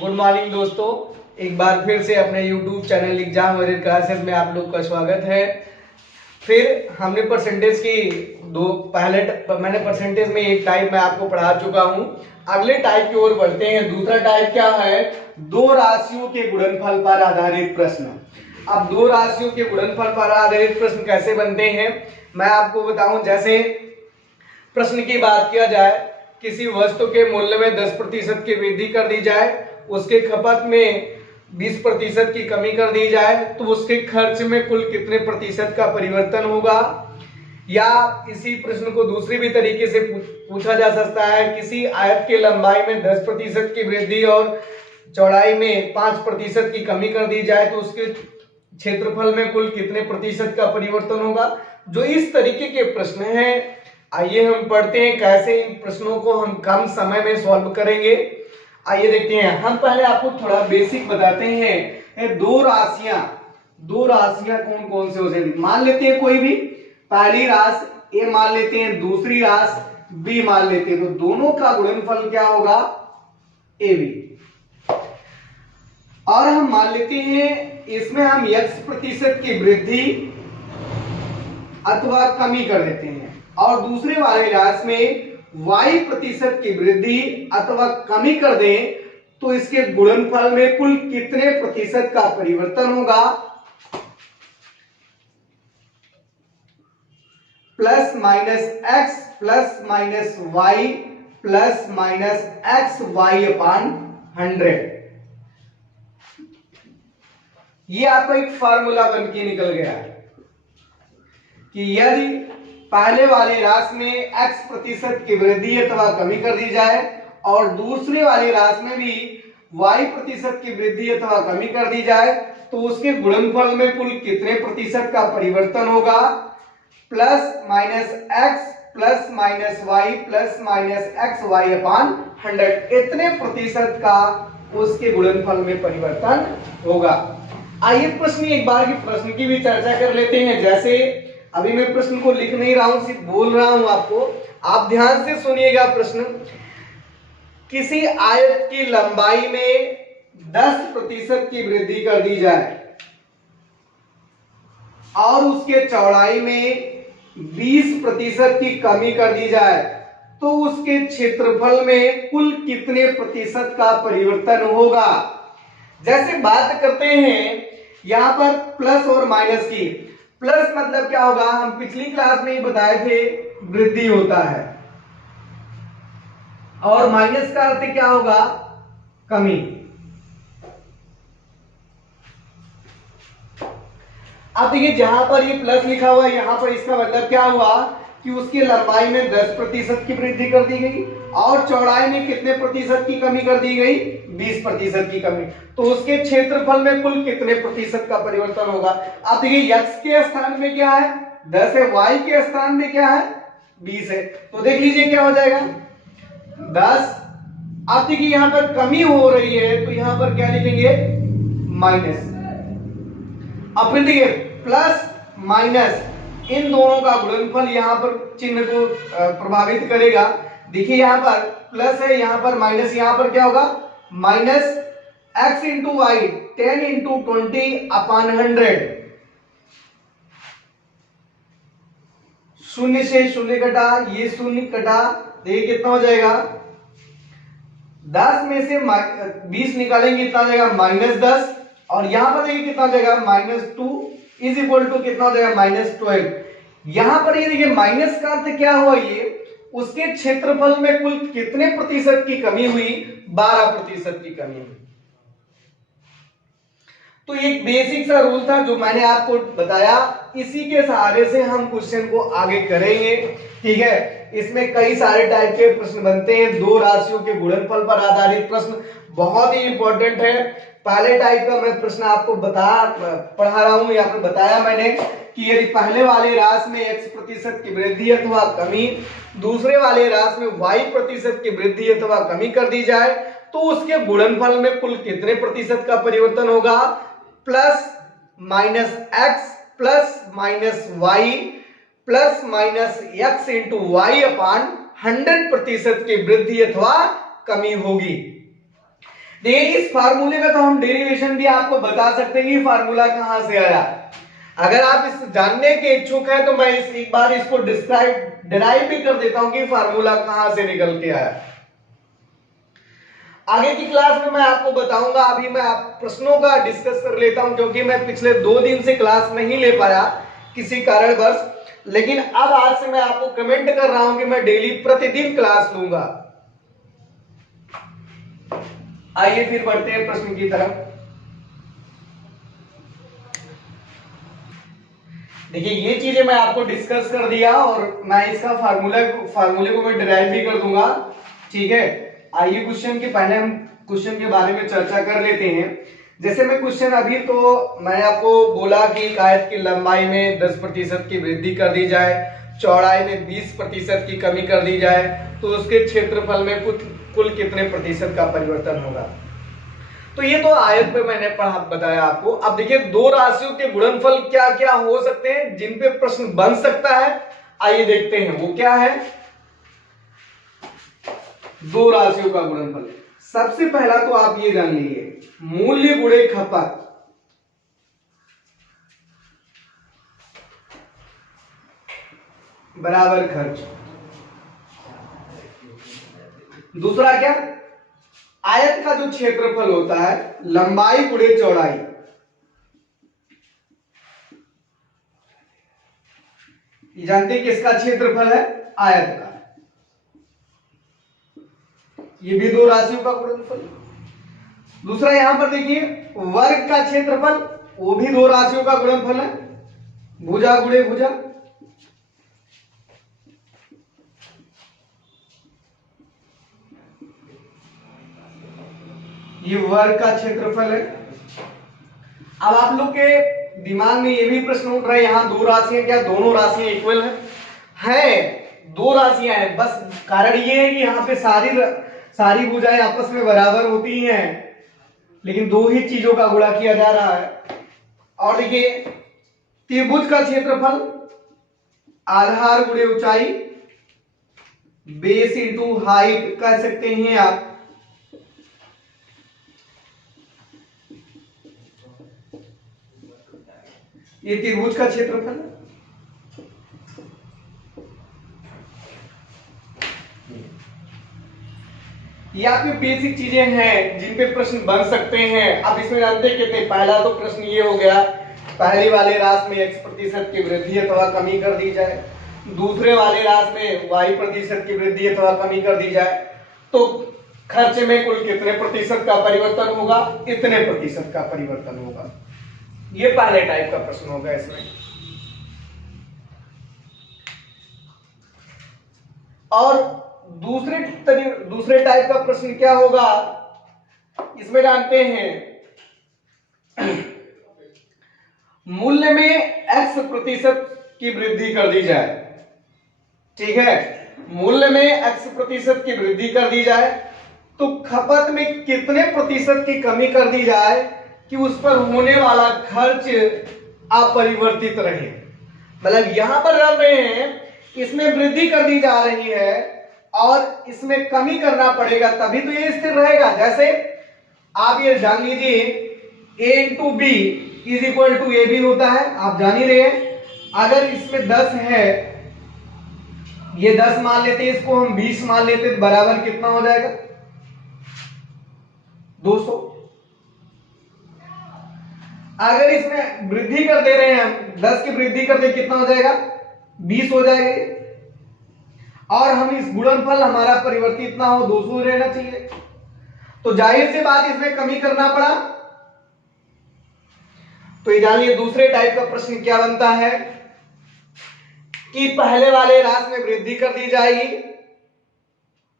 Good morning दोस्तों, एक बार फिर से अपने YouTube channel exam warrior classes में आप लोग का स्वागत है। फिर हमने परसेंटेज की मैंने परसेंटेज में एक टाइप मैं आपको पढ़ा चुका हूं। अगले टाइप की ओर बढ़ते हैं। दूसरा टाइप क्या है? दो राशियों के गुणनफल पर आधारित प्रश्न। अब दो राशियों के गुणनफल पर आधारित प्रश्न कैसे बनते हैं मैं आपको बताऊं। जैसे प्रश्न की बात किया जाए, किसी वस्तु के मूल्य में 10% की वृद्धि कर दी जाए, उसके खपत में 20% की कमी कर दी जाए, तो उसके खर्च में कुल कितने प्रतिशत का परिवर्तन होगा। या इसी प्रश्न को दूसरी भी तरीके से पूछा जा सकता है, किसी आयत की लंबाई में 10% की वृद्धि और चौड़ाई में 5% की कमी कर दी जाए, तो उसके क्षेत्रफल में कुल कितने प्रतिशत का परिवर्तन होगा। जो इस तरीके के प्रश्न हैं, आइए हम पढ़ते हैं कैसे इन प्रश्नों को हम कम समय में सॉल्व करेंगे। आइए देखते हैं। हम पहले आपको थोड़ा बेसिक बताते हैं। दो राशियां कौन कौन से हो सकती हैं। मान लेते हैं कोई भी पहली राशि ए मान लेते हैं, दूसरी राशि बी मान लेते हैं, तो दोनों का गुणनफल क्या होगा? A B. और हम मान लेते हैं इसमें हम x% की वृद्धि अथवा कमी कर देते हैं, और दूसरे वाले राशि में y% की वृद्धि अथवा कमी कर दें, तो इसके गुणनफल में कुल कितने प्रतिशत का परिवर्तन होगा। Plus minus x plus minus y plus minus x y upon 100। ये आपका एक फार्मूला बन के निकल गया कि यदि पहले वाली राशि में x% की वृद्धि अथवा कमी कर दी जाए और दूसरे वाली राशि में भी y% की वृद्धि अथवा कमी कर दी जाए, तो उसके गुणनफल में कुल कितने प्रतिशत का परिवर्तन होगा। Plus minus x plus minus y plus minus x y upon 100, इतने प्रतिशत का उसके गुणनफल में परिवर्तन होगा। आइए प्रश्न एक बार की प्रश्न की भी चर्चा कर लेते हैं। जैसे अभी मैं प्रश्न को लिख नहीं रहा हूं, सिर्फ बोल रहा हूं आपको, आप ध्यान से सुनिएगा। प्रश्न, किसी आयत की लंबाई में 10% की वृद्धि कर दी जाए और उसके चौड़ाई में 20% की कमी कर दी जाए, तो उसके क्षेत्रफल में कुल कितने प्रतिशत का परिवर्तन होगा। जैसे बात करते हैं यहां पर प्लस और माइनस की। प्लस मतलब क्या होगा, हम पिछली क्लास में ही बताए थे, वृद्धि होता है, और माइनस का अर्थ क्या होगा, कमी। अब देखिए जहां पर ये प्लस लिखा हुआ है, यहां पर इसका मतलब क्या हुआ कि उसकी लंबाई में 10% की वृद्धि कर दी गई और चौड़ाई में कितने प्रतिशत की कमी कर दी गई, 20% की कमी, तो उसके क्षेत्रफल में कुल कितने प्रतिशत का परिवर्तन होगा। अब देखिए x के स्थान में क्या है, 10 है, y के स्थान में क्या है, 20 है, तो देख लीजिए क्या हो जाएगा, 10। अब देखिए यहां पर कमी हो रही है, तो यहां पर क्या लिखेंगे, माइनस। अब फिर देखिए प्लस माइनस, इन दोनों का गुणनफल यहां पर चिन्ह को प्रभावित करेगा। देखिए यहां पर प्लस है, यहां पर माइनस, यहां पर क्या होगा, minus x into Y 10 into 20 upon 100। शून्य से शून्य कटा, ये शून्य कटा, देखिए कितना हो जाएगा, 10 में से 20 निकालेंगे, कितना हो जाएगा, -10, और यहां पर देखिए कितना हो जाएगा, -2 इज इक्वल टू कितना हो जाएगा, -12। यहां पर ये देखिए माइनस का अर्थ क्या हुआ, ये उसके क्षेत्रफल में कुल कितने प्रतिशत की कमी हुई, 12% की कमी हुई। तो एक बेसिक सा रूल था जो मैंने आपको बताया, इसी के सहारे से हम क्वेश्चन को आगे करेंगे। ठीक है, इसमें कई सारे टाइप के प्रश्न बनते हैं। दो राशियों के गुणनफल पर आधारित प्रश्न बहुत ही इंपॉर्टेंट है। पहले टाइप का मैं प्रश्न आपको पढ़ा रहा हूं, यहाँ पर बताया मैंने कि यदि पहले वाले राशि में x% की वृद्धि अथवा कमी, दूसरे वाले राशि में y% की वृद्धि अथवा कमी कर दी जाए, तो उसके गुणनफल में कुल कितने प्रतिशत का परिवर्तन होगा। Plus minus x plus minus y plus minus x into y upon 100% की वृद्धि अथवा कमी होगी। देखिए इस फार्मूले का तो हम डेरिवेशन भी आपको बता सकते हैं कि फार्मूला कहां से आया। अगर आप इस जानने के इच्छुक हैं तो मैं एक बार इसको डिराइव भी कर देता हूं कि फार्मूला कहां से निकल के आया। आगे की क्लास में मैं आपको बताऊंगा, अभी मैं आप प्रश्नों का डिस्कस कर लेता हूं क्योंकि मैं पिछले 2 दिन से क्लास नहीं ले पाया किसी कारणवश, लेकिन अब आज से मैं आपको कमेंट कर रहा हूं कि मैं डेली प्रतिदिन क्लास लूंगा। आइए फिर बढ़ते हैं प्रश्न की तरफ। देखिए ये चीजें मैं आपको डिस्कस कर दिया और मैं इसका फार्मूले को मैं डिराइव भी कर दूंगा, ठीक है। आइए क्वेश्चन के पहले हम क्वेश्चन के बारे में चर्चा कर लेते हैं। जैसे मैं क्वेश्चन अभी तो मैंने आपको बोला कि एक आयत की लंबाई में 10% की वृद्धि कर दी जाए, चौड़ाई में 20% की कमी कर दी जाए, तो उसके क्षेत्रफल में कुल कितने प्रतिशत का परिवर्तन होगा। तो ये तो आयत पे मैंने बताया आपको। अब देखिए दो राशियों के गुणनफल क्या क्या हो सकते हैं जिन पे प्रश्न बन सकता है, आइए देखते हैं वो क्या है। दो राशियों का गुणनफल, सबसे पहला तो आप ये जान लीजिए, मूल्य गुणे खपत बराबर खर्च। दूसरा क्या, आयत का जो क्षेत्रफल होता है लंबाई गुणे चौड़ाई, जानते हैं किसका क्षेत्रफल है, आयत का। ये भी दो राशियों का गुणनफल। दूसरा यहां पर देखिए वर्ग का क्षेत्रफल, वो भी दो राशियों का गुणनफल है, भुजा गुणे भुजा। ये वर्ग का क्षेत्रफल है। अब आप लोग के दिमाग में ये भी प्रश्न उठ रहा है, यहां दो राशियां, क्या दोनों राशियां इक्वल है? दो राशियां हैं, बस कारण ये है कि यहां पे सारी भुजाएं आपस में बराबर होती हैं, लेकिन दो ही चीजों का गुणा किया जा रहा है। और देखिए त्रिभुज का क्षेत्रफल आधार गुणे ऊंचाई, बेस इंटू हाइट कह सकते हैं आप। ये त्रिभुज का क्षेत्रफल है। ये आपकी बेसिक चीजें हैं जिन पे प्रश्न बन सकते हैं। अब इसमें जानते कितने, पहला तो प्रश्न ये हो गया, पहले वाले राशि में x% की वृद्धि अथवा कमी कर दी जाए, दूसरे वाले राशि में y% की वृद्धि अथवा कमी कर दी जाए, तो खर्च में कुल कितने प्रतिशत का परिवर्तन होगा, इतने प्रतिशत का परिवर्तन होगा। ये पहले टाइप का प्रश्न होगा इसमें। और दूसरे टाइप का प्रश्न क्या होगा, इसमें जानते हैं मूल्य में x% की वृद्धि कर दी जाए, ठीक है, मूल्य में x% की वृद्धि कर दी जाए, तो खपत में कितने प्रतिशत की कमी कर दी जाए कि उस पर होने वाला खर्च अपरिवर्तित रहे। मतलब यहां पर जान रहे हैं इसमें वृद्धि कर दी जा रही है और इसमें कमी करना पड़ेगा, तभी तो ये स्थिर रहेगा। जैसे आप ये जान लीजिए a into B is equal to A B होता है, आप जान ही रहे हैं। अगर इसमें 10 है, ये 10 मान लेते हैं, इसको हम 20 मान लेते हैं, बराबर कितना हो जाएगा, 200। अगर इसमें वृद्धि कर दे रहे हैं हम, 10 की वृद्धि कर दे, कितना हो जाएगा, 20 हो जाएगा। और हम इस गुणनफल हमारा परिवर्तित ना हो, 200 रहना चाहिए, तो जाहिर सी बात इसमें कमी करना पड़ा। तो ये जानिए दूसरे टाइप का प्रश्न क्या बनता है कि पहले वाले राशि में वृद्धि कर दी जाएगी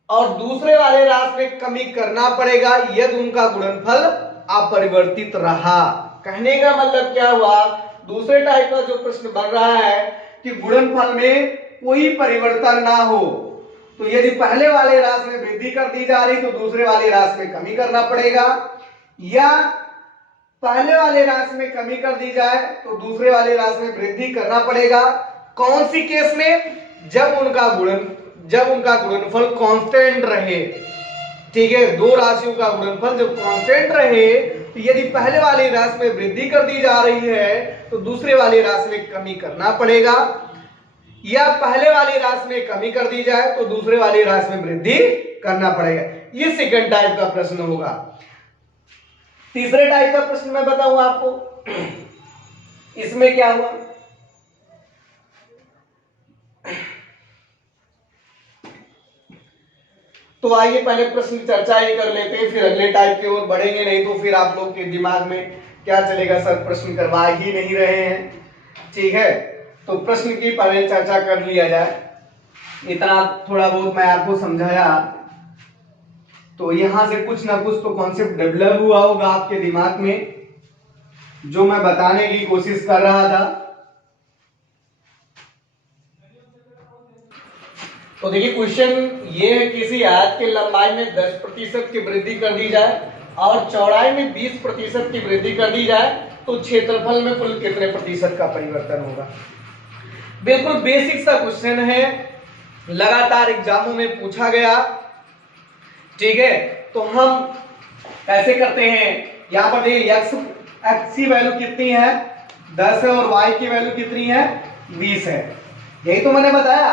और दूसरे वाले राशि में कमी करना पड़ेगा यदि उनका गुणनफल अपरिवर्तित रहा। कहने का मतलब क्या हुआ, दूसरे टाइप का जो प्रश्न बन रहा है कि गुणनफल में कोई परिवर्तन ना हो, तो यदि पहले वाले राशि में वृद्धि कर दी जा रही तो दूसरे वाले राशि में कमी करना पड़ेगा, या पहले वाले राशि में कमी कर दी जाए तो दूसरे वाले राशि में वृद्धि करना पड़ेगा। कौन सी केस में, जब उनका गुणनफल कांस्टेंट रहे, ठीक है, दो राशियों का गुणनफल जब कांस्टेंट रहे तो यदि पहले वाली राशि में वृद्धि कर दी जा रही है तो दूसरे वाली राशि में कमी करना पड़ेगा, या पहले वाली राशि में कमी कर दी जाए तो दूसरे वाली राशि में वृद्धि करना पड़ेगा। ये सेकंड टाइप का प्रश्न होगा। तीसरे टाइप का प्रश्न मैं बताऊं आपको, इसमें क्या हुआ, तो आइए पहले प्रश्न की चर्चा ही कर लेते हैं, फिर अगले टाइप की ओर बढ़ेंगे, नहीं तो फिर आप लोग के दिमाग में क्या चलेगा, सर प्रश्न करवा ही नहीं रहे हैं। ठीक है, तो प्रश्न की पहले चर्चा कर लिया जाए। इतना थोड़ा बहुत मैं आपको समझाया, तो यहां से कुछ ना कुछ तो कॉन्सेप्ट डेवलप हुआ होगा आपके दिमाग में, जो मैं बताने की कोशिश कर रहा था। तो देखिए क्वेश्चन ये है, किसी आयत की लंबाई में 10% की वृद्धि कर दी जाए और चौड़ाई में 20% की वृद्धि कर दी जाए तो क्षेत्रफल में कुल कितने प्रतिशत का परिवर्तन होगा। बिल्कुल बेसिक सा क्वेश्चन है, लगातार एग्जामों में पूछा गया। ठीक है, तो हम कैसे करते हैं, यहां पर देखिए एक्स की वैल्यू कितनी है 10 है और वाई की वैल्यू कितनी है 20 है। यही तो मैंने बताया,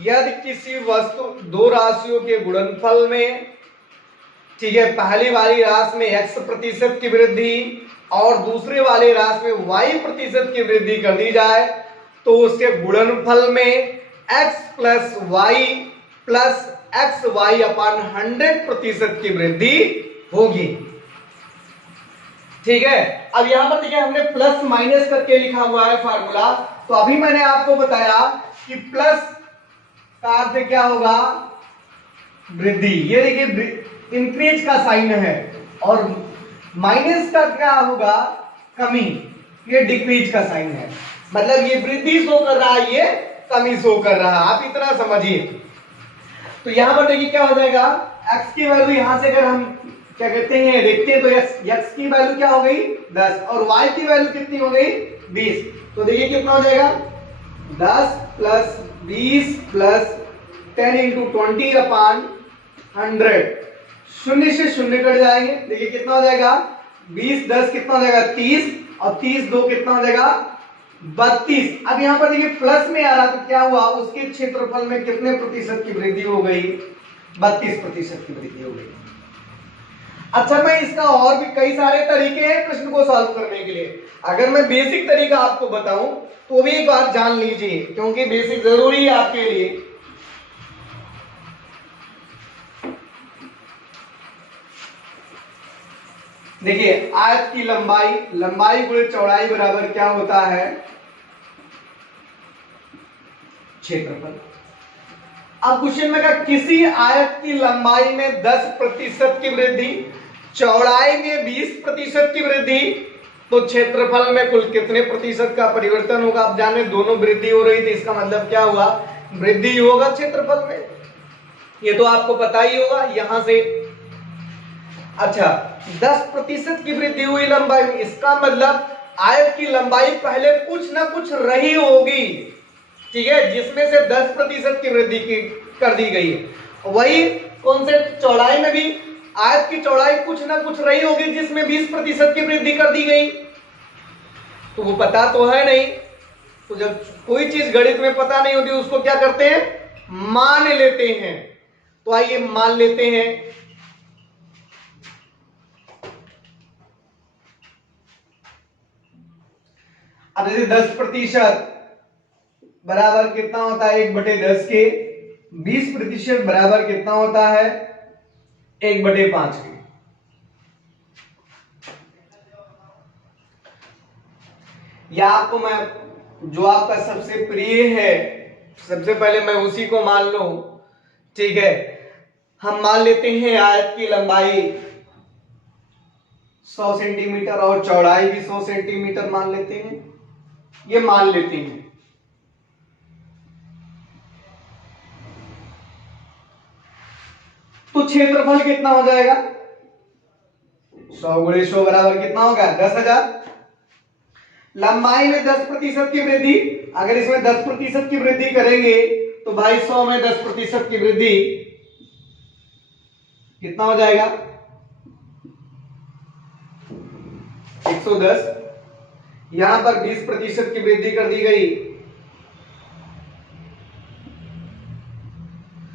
यदि किसी वस्तु दो राशियों के गुणनफल में, ठीक है, पहली वाली राशि में x% की वृद्धि और दूसरे वाली राशि में y% की वृद्धि कर दी जाए तो उसके गुणनफल में x plus y plus x y upon 100% की वृद्धि होगी। ठीक है, अब यहां पर देखिए हमने प्लस माइनस करके लिखा हुआ है फार्मूला, तो अभी मैंने आपको बताया कि प्लस का अर्थ क्या होगा, वृद्धि, ये देखिए इंक्रीज का साइन है, और माइनस का क्या होगा, कमी, ये डिक्रीज का साइन है, मतलब ये वृद्धि शो कर रहा है, ये कमी शो कर रहा है, आप इतना समझिए। तो यहां पर देखिए क्या हो जाएगा, x की वैल्यू यहां से अगर हम क्या कहते हैं देखते हैं तो x की वैल्यू क्या हो गई 10 और y की वैल्यू कितनी हो गई 20, तो देखिए कितना हो जाएगा 10 प्लस 20 प्लस 10 इंटू 20 अपान 100, शून्य से शून्य कट जाएंगे, देखिए कितना हो जाएगा 20 10 कितना हो जाएगा 30 और 30 2 कितना हो जाएगा 32। अब यहां पर देखिए प्लस में आ रहा तो क्या हुआ, उसके क्षेत्रफल में कितने प्रतिशत की वृद्धि हो गई, 32% की वृद्धि हो गई। अच्छा, मैं इसका और भी कई सारे तरीके हैं प्रश्न को सॉल्व करने के लिए, अगर मैं बेसिक तरीका आपको बताऊं तो भी एक बात जान लीजिए, क्योंकि बेसिक जरूरी है आपके लिए। देखिए आयत की लंबाई, लंबाई गुणे चौड़ाई बराबर क्या होता है, क्षेत्रफल। अब क्वेश्चन में कहा किसी आयत की लंबाई में 10% की वृद्धि, चौड़ाई में 20% की वृद्धि, तो क्षेत्रफल में कुल कितने प्रतिशत का परिवर्तन होगा। आप जाने दोनों वृद्धि हो रही थी, इसका मतलब क्या हुआ, वृद्धि होगा क्षेत्रफल में, ये तो आपको पता ही होगा यहां से। अच्छा, 10% की वृद्धि हुई लंबाई में, इसका मतलब आयत की लंबाई पहले कुछ ना कुछ रही होगी, ठीक है, जिसमें से 10% की वृद्धि की कर दी गई है। वही कॉन्सेप्ट चौड़ाई में भी, आयत की चौड़ाई कुछ ना कुछ रही होगी जिसमें 20% की वृद्धि कर दी गई, तो वो पता तो है नहीं, तो जब कोई चीज गणित में पता नहीं होती उसको क्या करते हैं, मान लेते हैं। तो आइए मान लेते हैं, अब जैसे 10% बराबर कितना होता है 1/10 के, 20% बराबर कितना होता है 1/5 के। या आपको मैं जो आपका सबसे प्रिय है, सबसे पहले मैं उसी को मान लूं, ठीक है, हम मान लेते हैं आयत की लंबाई 100 सेंटीमीटर और चौड़ाई भी 100 सेंटीमीटर मान लेते हैं, ये मान लेते हैं। तो क्षेत्रफल कितना हो जाएगा, 100 गुणे 100 बराबर कितना होगा 10,000। लंबाई में 10% की वृद्धि, अगर इसमें 10% की वृद्धि करेंगे तो भाई 100 में 10% की वृद्धि कितना हो जाएगा 110, यहां पर 20% की वृद्धि कर दी गई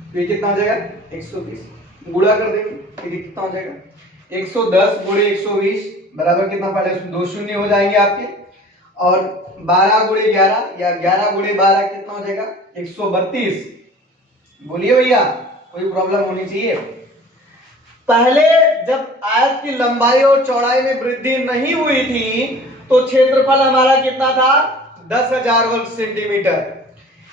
तो ये कितना हो जाएगा 120, गुणा कर देंगे फिर ये कितना हो जाएगा 110 गुणे 120 बराबर कितना, पहले 2 शून्य हो जाएंगे आपके, और 12 गुणे 11 या 11 गुणे 12 कितना हो जाएगा 132। बोलिए भैया, कोई प्रॉब्लम होनी चाहिए। पहले जब आयत की लंबाई और चौड़ाई में वृद्धि नहीं हुई थी तो क्षेत्रफल हमारा कितना था 10,000 वर्ग सेंटीमीटर,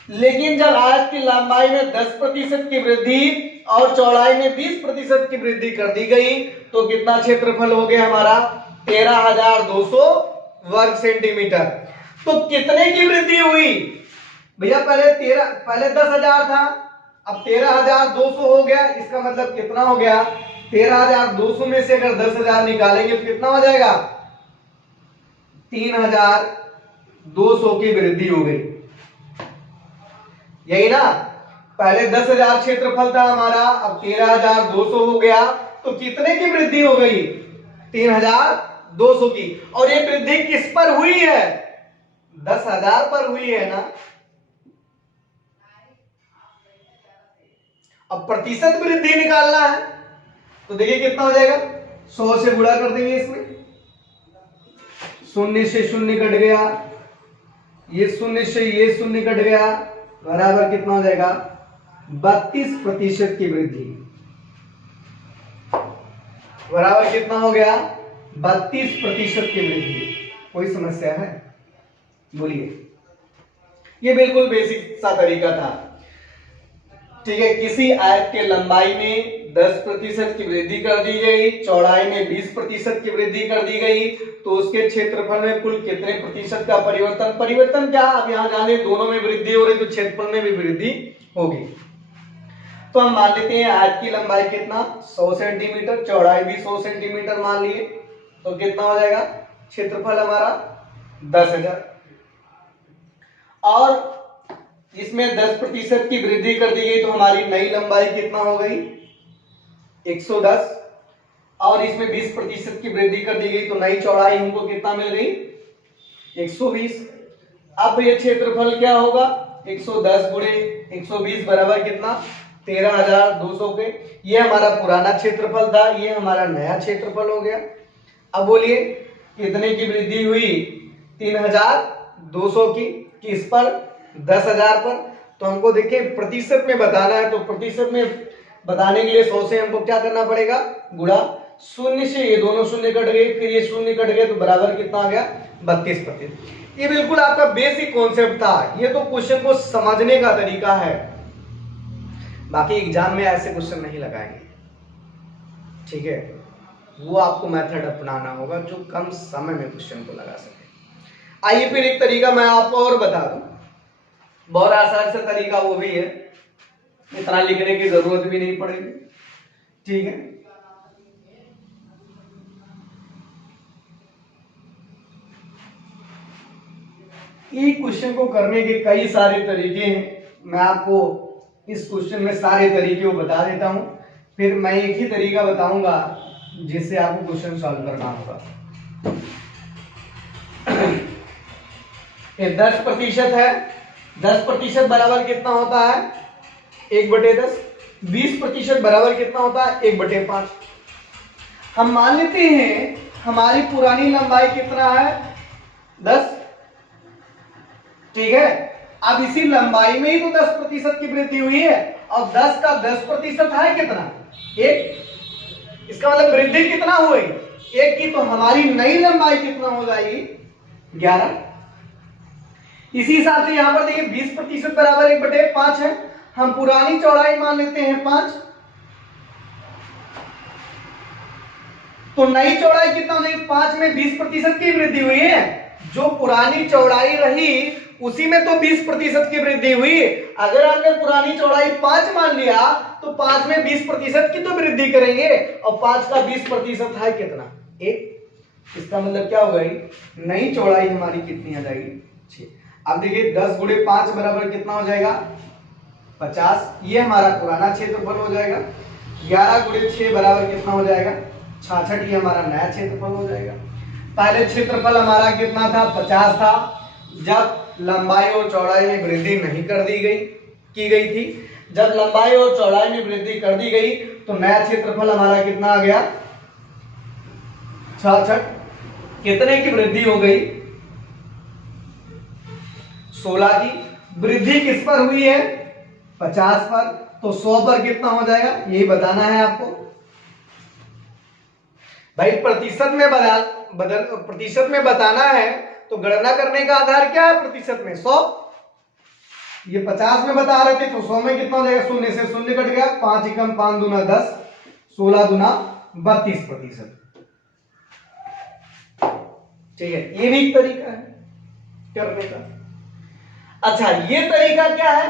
लेकिन जब आयत की लंबाई में 10% की वृद्धि और चौड़ाई में 20% की वृद्धि कर दी गई तो कितना क्षेत्रफल हो गया हमारा 13,200 वर्ग सेंटीमीटर। तो कितने की वृद्धि हुई भैया, पहले 10,000 था, अब 13,200 हो गया, इसका मतलब कितना हो गया 13,200 में से अगर 10,000 निकालेंगे तो कितना हो जाएगा 3,200 की वृद्धि हो गई, यही ना। पहले 10,000 क्षेत्रफल था हमारा, अब 13,200 हो गया, तो कितने की वृद्धि हो गई 3,200 की। और ये वृद्धि किस पर हुई है 10,000 पर हुई है ना। अब प्रतिशत वृद्धि निकालना है तो देखिए कितना हो जाएगा 100 से गुणा कर देंगे, इसमें शून्य से शून्य कट गया, ये शून्य से ये शून्य कट गया, बराबर कितना हो जाएगा 32% की वृद्धि, बराबर कितना हो गया 32% की वृद्धि। कोई समस्या है बोलिए, ये बिल्कुल बेसिक सा तरीका था, ठीक है। किसी आयत के लंबाई में 10% की वृद्धि कर दी गई, चौड़ाई में 20% की वृद्धि कर दी गई, तो उसके क्षेत्रफल में कुल कितने प्रतिशत का परिवर्तन क्या, अब यहां जाने दोनों में वृद्धि हो रही तो क्षेत्रफल में भी वृद्धि होगी। तो हम मान लेते हैं आयत की लंबाई कितना 100 सेंटीमीटर, चौड़ाई भी 100 सेंटीमीटर मान लिए, तो कितना हो जाएगा क्षेत्रफल हमारा 10,000, और इसमें 10% की वृद्धि कर दी गई तो हमारी नई लंबाई कितना हो गई 110, और इसमें 20% की वृद्धि कर दी गई तो नई चौड़ाई हमको कितना मिल गई 120। अब ये क्षेत्रफल क्या होगा 110 गुणे 120 बराबर कितना 13,200 के। ये हमारा पुराना क्षेत्रफल था, ये हमारा नया क्षेत्रफल हो गया। अब बोलिए कितने की वृद्धि हुई 3,200 की, किस पर 10,000 पर। तो हमको देखिए प्रतिशत में बताना है, तो प्रतिशत में बताने के लिए 100 से हमको क्या करना पड़ेगा गुणा, शून्य से ये दोनों शून्य कट गए, फिर ये शून्य कट गए तो बराबर कितना आ गया 32%। ये बिल्कुल आपका बेसिक कॉन्सेप्ट था, ये तो क्वेश्चन को समझने का तरीका है, बाकी एग्जाम में ऐसे क्वेश्चन नहीं लगाएंगे, ठीक है। वो आपको मेथड अपनाना होगा जो कम समय में क्वेश्चन को लगा सके। आइए फिर एक तरीका मैं आपको और बता दूं, बहुत आसान सा तरीका वो भी है, इतना लिखने की जरूरत भी नहीं पड़ेगी, ठीक है। ये क्वेश्चन को करने के कई सारे तरीके हैं, मैं आपको इस क्वेश्चन में सारे तरीके को बता देता हूं, फिर मैं एक ही तरीका बताऊंगा जिससे आपको क्वेश्चन सॉल्व करना होगा। ये 10% है, 10% बराबर कितना होता है 1/10, 20% बराबर कितना होता है 1/5। हम मान लेते हैं हमारी पुरानी लंबाई कितना है 10, ठीक है। अब इसी लंबाई में ही तो 10% की वृद्धि हुई है, और 10 का 10% है कितना 1, इसका मतलब वृद्धि कितना हुई 1 की, तो हमारी नई लंबाई कितना हो जाएगी 11। इसी हिसाब से यहां पर देखिए 20% बराबर 1/5 है, हम पुरानी चौड़ाई मान लेते हैं 5, तो नई चौड़ाई कितना होगी 5 में 20% की वृद्धि हुई है, जो पुरानी चौड़ाई रही उसी में तो 20% की वृद्धि हुई। अगर हमने पुरानी चौड़ाई 5 मान लिया तो 5 में 20% की तो वृद्धि करेंगे, और 5 का 20% है कितना 1, इसका मतलब क्या हो गई नई चौड़ाई हमारी कितनी आ जाएगी 6। अब देखिए 10 गुणे 5 बराबर कितना हो जाएगा 50, ये हमारा पुराना क्षेत्रफल हो जाएगा। 11 गुणे 6 बराबर कितना हो जाएगा 66। ये हमारा नया क्षेत्रफल हो जाएगा। पहले क्षेत्रफल हमारा कितना था 50 था, जब लंबाई और चौड़ाई में वृद्धि नहीं कर दी गई की गई थी। जब लंबाई और चौड़ाई में वृद्धि कर दी गई तो नया क्षेत्रफल हमारा कितना आ गया 66। कितने की वृद्धि हो गई 16 की। वृद्धि किस पर हुई है 50 पर, तो 100 पर कितना हो जाएगा यही बताना है आपको। भाई प्रतिशत में प्रतिशत में बताना है तो गणना करने का आधार क्या है प्रतिशत में 100। ये 50 में बता रहे थे तो 100 में कितना हो जाएगा, शून्य से शून्य कट गया, 5 एकम 5 दूना 10, 16 दूना 32%। ठीक है, ये भी एक तरीका है करने का। अच्छा, ये तरीका क्या है,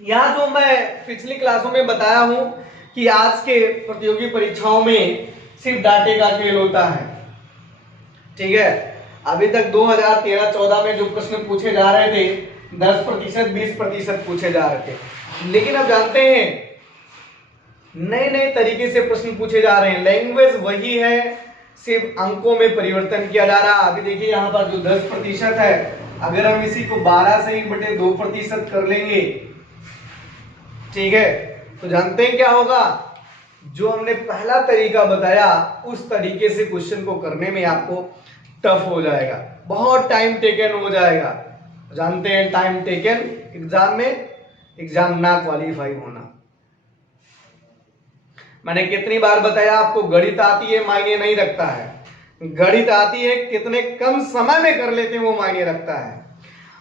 यहां जो मैं पिछली क्लासों में बताया हूं कि आज के प्रतियोगी परीक्षाओं में सिर्फ डाटे का खेल होता है। ठीक है, अभी तक 2013-14 में जो प्रश्न पूछे जा रहे थे 10%, 20% पूछे जा रहे थे, लेकिन अब जानते हैं नए नए तरीके से प्रश्न पूछे जा रहे हैं। लैंग्वेज वही है, सिर्फ अंकों में परिवर्तन किया जा रहा है। अभी देखिए यहाँ पर जो 10% है, अगर हम इसी को 12 से 1/2% कर लेंगे, ठीक है, तो जानते हैं क्या होगा, जो हमने पहला तरीका बताया उस तरीके से क्वेश्चन को करने में आपको टफ हो जाएगा, बहुत टाइम टेकन हो जाएगा। जानते हैं टाइम टेकन एग्जाम में, एग्जाम ना क्वालिफाई होना। मैंने कितनी बार बताया आपको, गणित आती है मायने नहीं रखता है, गणित आती है कितने कम समय में कर लेते हैं वो मायने रखता है।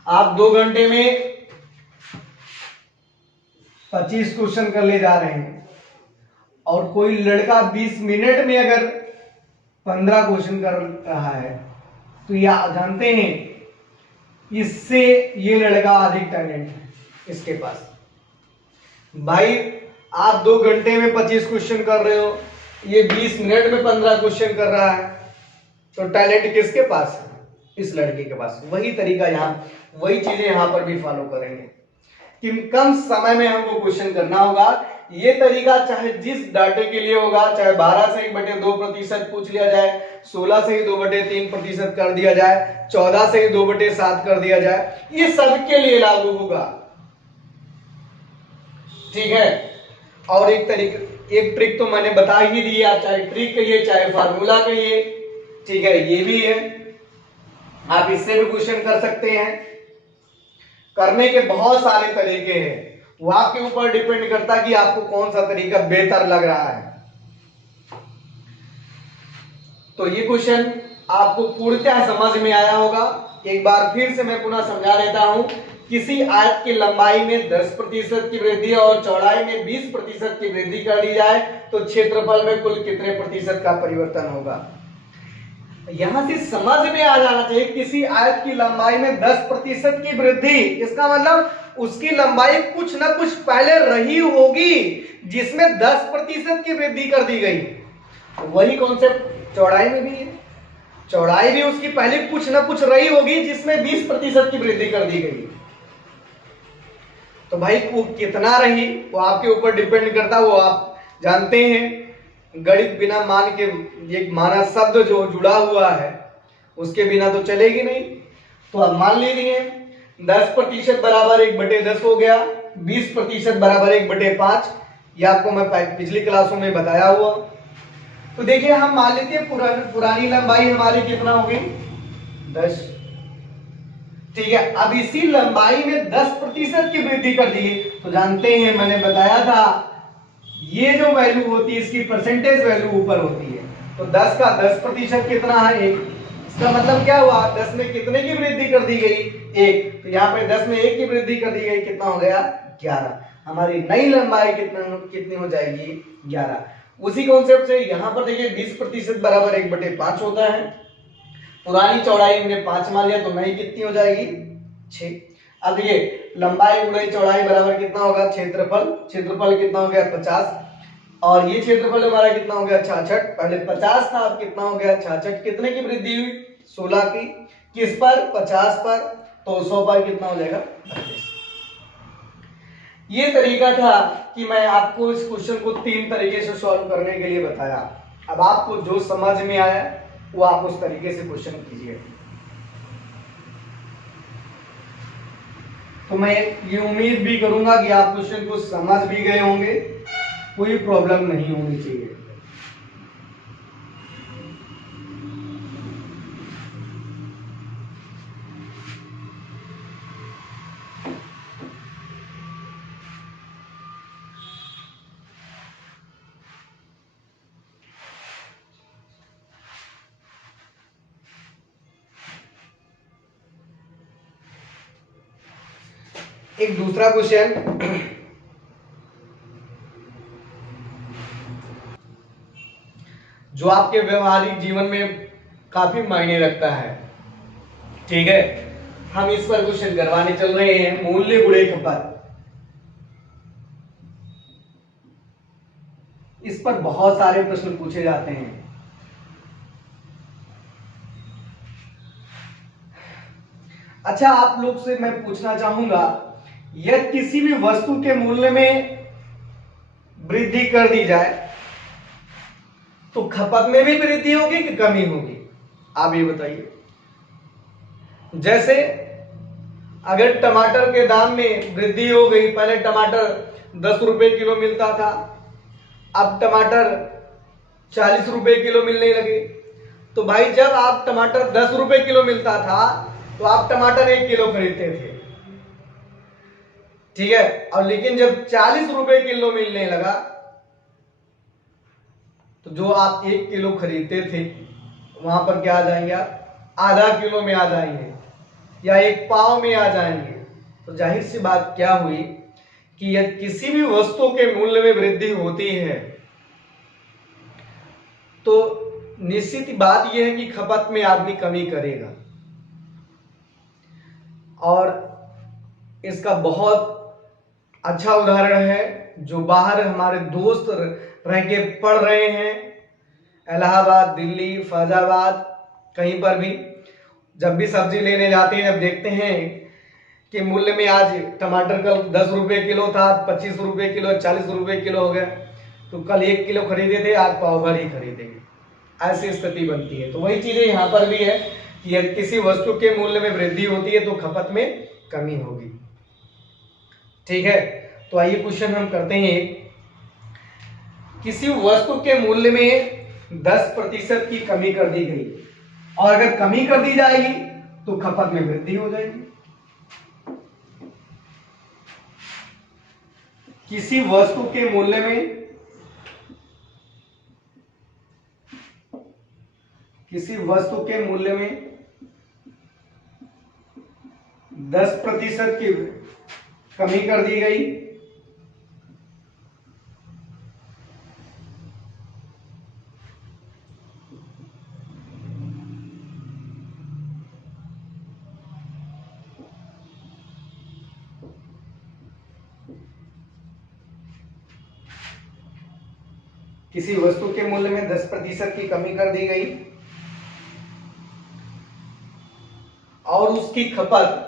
आप 2 घंटे में 25 क्वेश्चन कर ले जा रहे हैं और कोई लड़का 20 मिनट में अगर 15 क्वेश्चन कर रहा है तो या जानते हैं इससे ये लड़का अधिक टैलेंट है इसके पास। भाई आप 2 घंटे में 25 क्वेश्चन कर रहे हो, ये 20 मिनट में 15 क्वेश्चन कर रहा है, तो टैलेंट किसके पास है, इस लड़के के पास। वही तरीका यहाँ, वही चीजें यहां पर भी फॉलो करेंगे कि कम समय में हमको क्वेश्चन करना होगा। ये तरीका चाहे जिस डाटे के लिए होगा, चाहे 12 से 1/2% पूछ लिया जाए, 16 से 2/3% कर दिया जाए, 14 से 2/7 कर दिया जाए, ये सबके लिए लागू होगा। ठीक है, और एक ट्रिक तो मैंने बता ही दी, आप चाहे ट्रिक कहिए चाहे फार्मूला कहिए, ठीक है, ये भी है, आप इससे भी क्वेश्चन कर सकते हैं। करने के बहुत सारे तरीके हैं, वो आपके ऊपर डिपेंड करता है कि आपको कौन सा तरीका बेहतर लग रहा है। तो ये क्वेश्चन आपको पूर्णतः समझ में आया होगा। एक बार फिर से मैं पुनः समझा देता हूं, किसी आयत की लंबाई में 10% की वृद्धि और चौड़ाई में 20% की वृद्धि कर दी जाए तो क्षेत्रफल में कुल कितने प्रतिशत का परिवर्तन होगा। यहां से समझ में आ जाना चाहिए, किसी आयत की लंबाई में 10% की वृद्धि, इसका मतलब उसकी लंबाई कुछ ना कुछ पहले रही होगी जिसमें 10% की वृद्धि कर दी गई। वही कॉन्सेप्ट चौड़ाई में भी है, चौड़ाई भी उसकी पहले कुछ ना कुछ रही होगी जिसमें 20% की वृद्धि कर दी गई। तो भाई वो कितना रही वो आपके ऊपर डिपेंड करता, वो आप जानते हैं गणित बिना मान के, एक माना शब्द जो जुड़ा हुआ है उसके बिना तो चलेगी नहीं। तो अब मान लीजिए 10% बराबर 1/10 हो गया, 20% बराबर 1/5, ये आपको मैं पिछली क्लासों में बताया हुआ। तो देखिए हम मान लेते हैं पुरानी लंबाई हमारी कितना हो गई 10, ठीक है। अब इसी लंबाई में 10% की वृद्धि कर दी, तो जानते हैं मैंने बताया था ये जो वैल्यू होती है इसकी परसेंटेज वैल्यू ऊपर होती है। तो 10 का 10% कितना है 1, इसका मतलब क्या हुआ 10 में कितने की वृद्धि कर दी गई 1, तो यहाँ पे 10 में 1 की वृद्धि कर दी गई, कितना हो गया 11। हमारी नई लंबाई कितनी हो जाएगी 11। उसी कॉन्सेप्ट से यहाँ पर देखिए 20% बराबर 1/5 होता है, पुरानी चौड़ाई हमने 5 मान लिया तो नई कितनी हो जाएगी 6। अब ये लंबाई गुणा चौड़ाई बराबर कितना होगा क्षेत्रफल, क्षेत्रफल कितना हो गया 50 और ये क्षेत्रफल हमारा कितना हो गया 66। पहले 50 था अब कितना हो गया 66, कितने की वृद्धि हुई 16 की, किस पर 50 पर, तो 100 पर कितना हो जाएगा 32। ये तरीका था कि मैं आपको इस क्वेश्चन को 3 तरीके से सॉल्व करने के लिए बताया। अब आपको जो समझ में आया वो आप उस तरीके से क्वेश्चन कीजिए। तो मैं ये उम्मीद भी करूंगा कि आप क्वेश्चन को समझ भी गए होंगे, कोई प्रॉब्लम नहीं होनी चाहिए। एक दूसरा क्वेश्चन, जो आपके व्यवहारिक जीवन में काफी मायने रखता है, ठीक है। हम इस पर क्वेश्चन करवाने चल रहे हैं, मूल्य गुणे खपत। इस पर बहुत सारे प्रश्न पूछे जाते हैं। अच्छा, आप लोग से मैं पूछना चाहूंगा, यदि किसी भी वस्तु के मूल्य में वृद्धि कर दी जाए तो खपत में भी वृद्धि होगी कि कमी होगी? आप ये बताइए। जैसे अगर टमाटर के दाम में वृद्धि हो गई, पहले टमाटर 10 रुपए किलो मिलता था, अब टमाटर 40 रुपए किलो मिलने लगे। तो भाई जब आप टमाटर 10 रुपए किलो मिलता था तो आप टमाटर 1 किलो खरीदते थे, ठीक है। और लेकिन जब 40 रुपए किलो मिलने लगा तो जो आप 1 किलो खरीदते थे वहां पर क्या आ जाएंगे आप? आधा किलो में आ जाएंगे या 1 पाव में आ जाएंगे। तो जाहिर सी बात क्या हुई कि यदि किसी भी वस्तु के मूल्य में वृद्धि होती है तो निश्चित बात यह है कि खपत में आदमी कमी करेगा। और इसका बहुत अच्छा उदाहरण है, जो बाहर हमारे दोस्त रह के पढ़ रहे हैं, इलाहाबाद, दिल्ली, फैजाबाद, कहीं पर भी जब भी सब्जी लेने जाते हैं, जब देखते हैं कि मूल्य में आज टमाटर कल 10 रुपए किलो था, 25 रुपए किलो, 40 रुपए किलो हो गया, तो कल 1 किलो खरीदे थे, आज पाव भर ही खरीदेंगे, ऐसी स्थिति बनती है। तो वही चीजें यहाँ पर भी है कि यदि किसी वस्तु के मूल्य में वृद्धि होती है तो खपत में कमी होगी, ठीक है। तो आइए क्वेश्चन हम करते हैं। किसी वस्तु के मूल्य में 10% की कमी कर दी गई और अगर कमी कर दी जाएगी तो खपत में वृद्धि हो जाएगी। किसी वस्तु के मूल्य में में 10% की कमी कर दी गई किसी वस्तु के मूल्य में 10% की कमी कर दी गई और उसकी खपत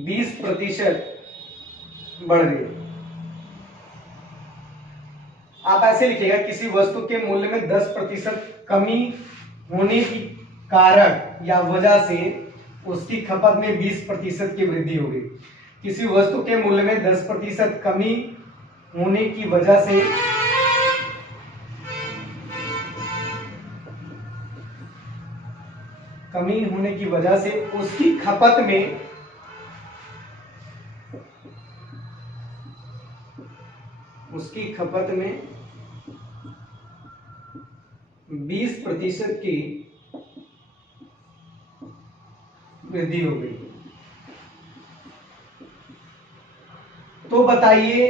20% बढ़ गई। आप ऐसे लिखिएगा, किसी वस्तु के मूल्य में 10% कमी होने की कारण या वजह से उसकी खपत में 20% की वृद्धि हो गई। किसी वस्तु के मूल्य में 10% कमी होने की वजह से उसकी खपत में 20% की वृद्धि हो गई। तो बताइए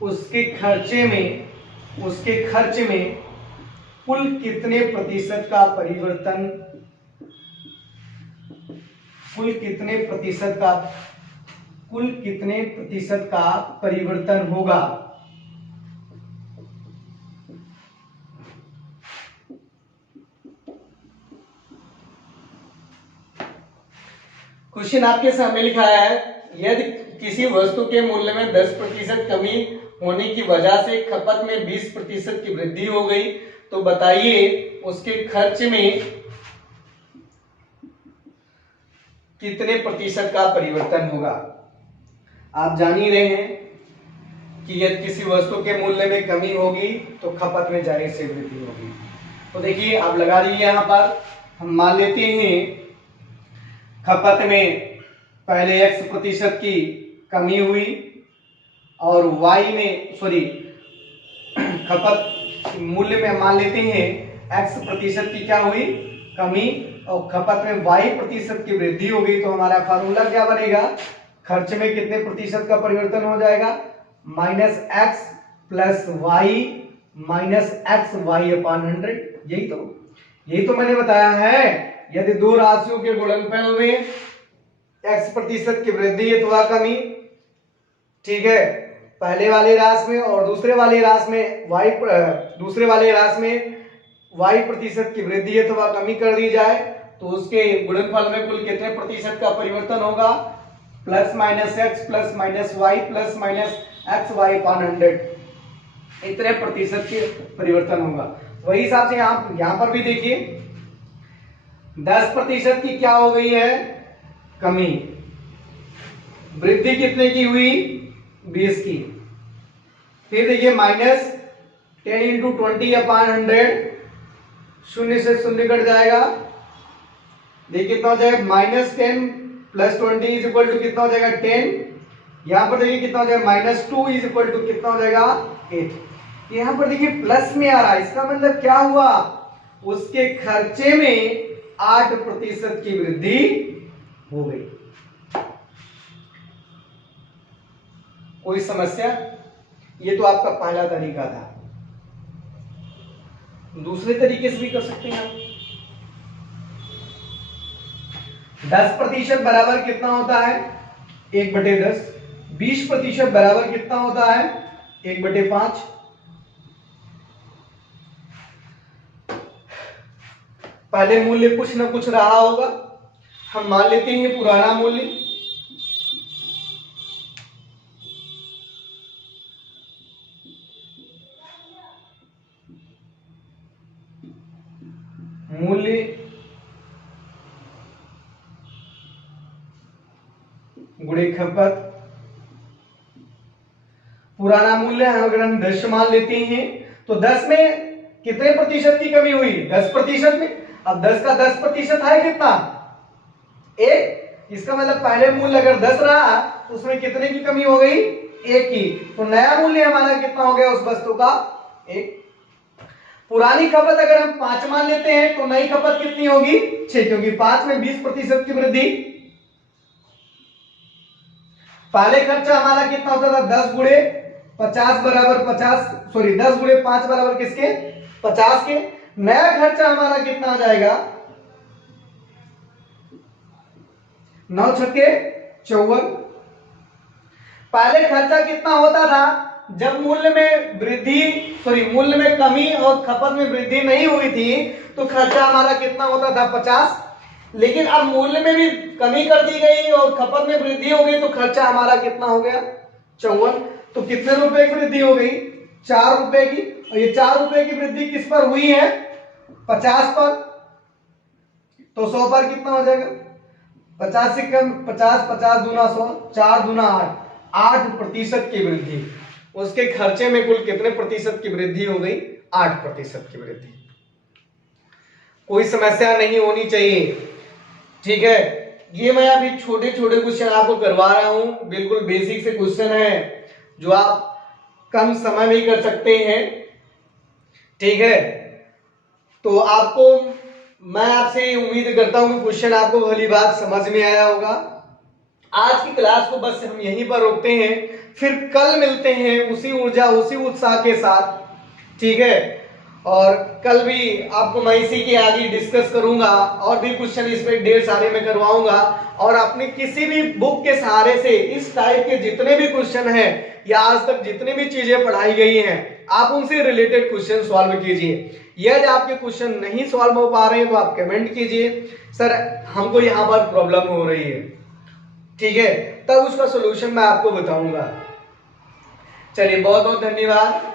उसके खर्च में कुल कितने प्रतिशत का कुल कितने प्रतिशत का परिवर्तन होगा। क्वेश्चन आपके सामने लिखा है, यदि किसी वस्तु के मूल्य में 10% कमी होने की वजह से खपत में 20% की वृद्धि हो गई, तो बताइए उसके खर्च में कितने प्रतिशत का परिवर्तन होगा। आप जान ही रहे हैं कि यदि किसी वस्तु के मूल्य में कमी होगी तो खपत में जाहिर से वृद्धि होगी। तो देखिए आप लगा दीजिए, यहां पर हम मान लेते हैं खपत में पहले x% की कमी हुई और y में खपत मूल्य में मान लेते हैं x% की क्या हुई, कमी, और खपत में y% की वृद्धि हो गई। तो हमारा फार्मूला क्या बनेगा, खर्च में कितने प्रतिशत का परिवर्तन हो जाएगा, -x + y - xy/100। यही तो मैंने बताया है, यदि दो राशियों के गुणनफल में x% की वृद्धि है तो वह कमी, ठीक है, पहले वाले राशि में और दूसरे वाले राशि में y% की वृद्धि है तो वह कमी कर दी जाए, तो उसके गुणनफल में कुल कितने प्रतिशत का परिवर्तन होगा, +-x +-y +-xy/100, इतने प्रतिशत के परिवर्तन होगा। वही हिसाब से यहां पर भी देखिए 10% की क्या हो गई है, कमी, वृद्धि कितने की हुई, 20 की। फिर देखिए -10 × 20/100, शून्य से शून्य कट जाएगा, देखिए कितना हो जाएगा, -10 + 20 = कितना हो जाएगा, 10। यहां पर देखिए कितना हो जाएगा, -2 = कितना हो जाएगा, 8। यहां पर देखिए प्लस में आ रहा है, इसका मतलब क्या हुआ, उसके खर्चे में 8% की वृद्धि हो गई। कोई समस्या, ये तो आपका पहला तरीका था। दूसरे तरीके से भी कर सकते हैं आप। 10% बराबर कितना होता है, 1/10। 20% बराबर कितना होता है, 1/5। पहले मूल्य कुछ ना कुछ रहा होगा, हम मान लेते हैं पुराना मूल्य, गुणे खपत। पुराना मूल्य अगर हम 10 मान लेते हैं तो 10 में कितने प्रतिशत की कमी हुई, 10% में। अब 10 का 10% है कितना, 1। इसका मतलब पहले मूल्य अगर 10 रहा तो उसमें कितने की कमी हो गई, 1 की। तो नया मूल्य हमारा कितना हो गया उस वस्तु का, 1। पुरानी खपत अगर हम 5 मान लेते हैं तो नई खपत कितनी होगी, 6, क्योंकि 5 में 20% की वृद्धि। पहले खर्चा हमारा कितना होता था, 10 × 50 बराबर 50, 10 × 5 बराबर किसके, 50 के। नया खर्चा हमारा कितना आ जाएगा, 9 × 6 = 54। पहले खर्चा कितना होता था, जब मूल्य में कमी और खपत में वृद्धि नहीं हुई थी तो खर्चा हमारा कितना होता था, 50। लेकिन अब मूल्य में भी कमी कर दी गई और खपत में वृद्धि हो गई तो खर्चा हमारा कितना हो गया, 54। तो कितने रुपए की वृद्धि हो गई, 4 रुपए की। और ये 4 रुपए की वृद्धि किस पर हुई है, 50 पर। तो 100 पर कितना हो जाएगा, 50 से कम 50, 50 दूना 100, 4 दूना 8, 8% की वृद्धि। उसके खर्चे में कुल कितने प्रतिशत की वृद्धि हो गई, 8% की वृद्धि। कोई समस्या नहीं होनी चाहिए, ठीक है। ये मैं अभी छोटे छोटे क्वेश्चन आपको करवा रहा हूं, बिल्कुल बेसिक से क्वेश्चन है जो आप कम समय में कर सकते हैं, ठीक है। तो आपको मैं आपसे उम्मीद करता हूं कि क्वेश्चन आपको भली बात समझ में आया होगा। आज की क्लास को बस हम यहीं पर रोकते हैं, फिर कल मिलते हैं उसी ऊर्जा उसी उत्साह के साथ, ठीक है। और कल भी आपको मैं इसी के आगे डिस्कस करूंगा और भी क्वेश्चन इसमें ढेर सारे मैं करवाऊंगा। और अपनी किसी भी बुक के सहारे से इस टाइप के जितने भी क्वेश्चन हैं या आज तक जितनी भी चीजें पढ़ाई गई हैं आप उनसे रिलेटेड क्वेश्चन सॉल्व कीजिए। यदि आपके क्वेश्चन नहीं सॉल्व हो पा रहे हैं तो आप कमेंट कीजिए सर हमको यहाँ पर प्रॉब्लम हो रही है, ठीक है, तब उसका सोल्यूशन मैं आपको बताऊंगा। चलिए बहुत बहुत धन्यवाद।